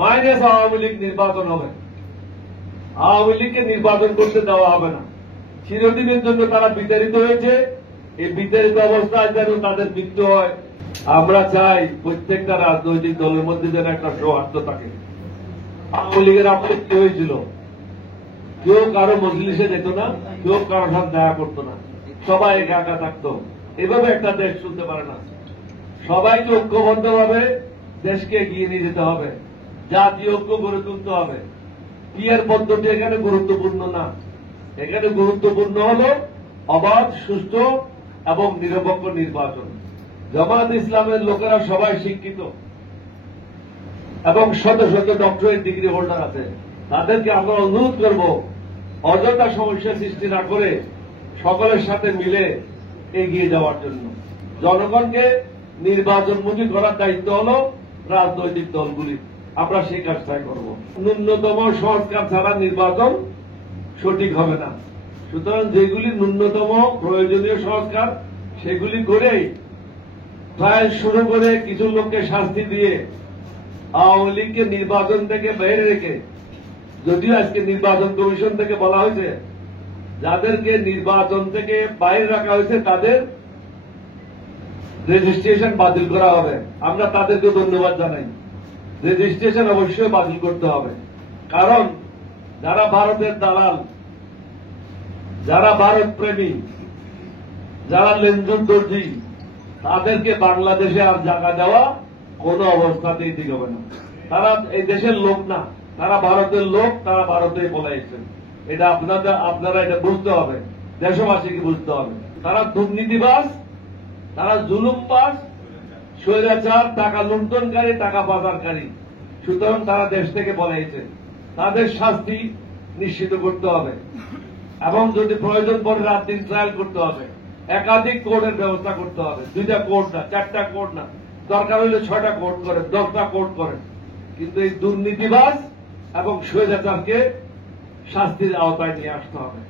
Minus Awami League নির্বাচন হবে। আওয়ামী লীগকে নির্বাচন করতে দেওয়া হবে না। চিরদিনের জন্য তারা বিতাড়িত হয়েছে। এই বিতাড়িত অবস্থায় যেন তাদের মৃত্যু হয়। আমরা চাই প্রত্যেকটা রাজনৈতিক দলের মধ্যে যেন একটা সৌহার্দ্য থাকে। আওয়ামী লীগের আমলে কি হয়েছিল? কেউ কারো মজলিসে যেত না, কেউ কারো সাথে দেখা করতো না, সবাই একা একা থাকতো। এভাবে একটা দেশ চলতে পারে না। সবাইকে ঐক্যবদ্ধভাবে দেশকে এগিয়ে নিয়ে যেতে হবে। জাতীয় ঐক্য গড়ে তুলতে হবে। বিয়ের পদ্ধতি এখানে গুরুত্বপূর্ণ না। এখানে গুরুত্বপূর্ণ হল অবাধ, সুষ্ঠু এবং নিরপেক্ষ নির্বাচন। জামায়াত ইসলামের লোকেরা সবাই শিক্ষিত এবং শত শত ডক্টরেট ডিগ্রি হোল্ডার আছে। তাদেরকে আমরা অনুরোধ করব অযথা সমস্যা সৃষ্টি না করে সকলের সাথে মিলে এগিয়ে যাওয়ার জন্য। জনগণকে নির্বাচনমুখী করার দায়িত্ব হল রাজনৈতিক দলগুলির। আমরা সেই কাজটাই করব। ন্যূনতম সংস্কার ছাড়া নির্বাচন সঠিক হবে না। সুতরাং যেগুলি ন্যূনতম প্রয়োজনীয় সংস্কার সেগুলি করেই ট্রায়াল শুরু করে কিছু লোককে শাস্তি দিয়ে আওয়ামী লীগকে নির্বাচন থেকে বাইরে রেখে, যদিও আজকে নির্বাচন কমিশন থেকে বলা হয়েছে যাদেরকে নির্বাচন থেকে বাইরে রাখা হয়েছে তাদের রেজিস্ট্রেশন বাতিল করা হবে। আমরা তাদেরকে ধন্যবাদ জানাই। রেজিস্ট্রেশন অবশ্যই বাতিল করতে হবে। কারণ যারা ভারতের দালাল, যারা ভারত প্রেমী, যারা লেনদেন দর্জি, তাদেরকে বাংলাদেশে আর জায়গা দেওয়া কোনো অবস্থাতেই ঠিক হবে না। তারা এই দেশের লোক না, তারা ভারতের লোক, তারা ভারতেই পলাইছেন। এটা আপনারা এটা বুঝতে হবে, দেশবাসীকে বুঝতে হবে। তারা দুর্নীতিবাজ, তারা জুলুমবাজ, স্বৈরাচার, টাকা লুণ্ঠনকারী, টাকা পাচারকারী। সুতরাং তারা দেশ থেকে পলাইছে। তাদের শাস্তি নিশ্চিত করতে হবে এবং যদি প্রয়োজন পড়ে রাত দিন ট্রায়াল করতে হবে। একাধিক কোর্টের ব্যবস্থা করতে হবে। 2টা কোর্ট না, 4টা কোর্ট না, দরকার হলে 6টা কোর্ট করেন, 10টা কোর্ট করেন। কিন্তু এই দুর্নীতিবাজ এবং স্বৈরাচারকে শাস্তির আওতায় নিয়ে আসতে হবে।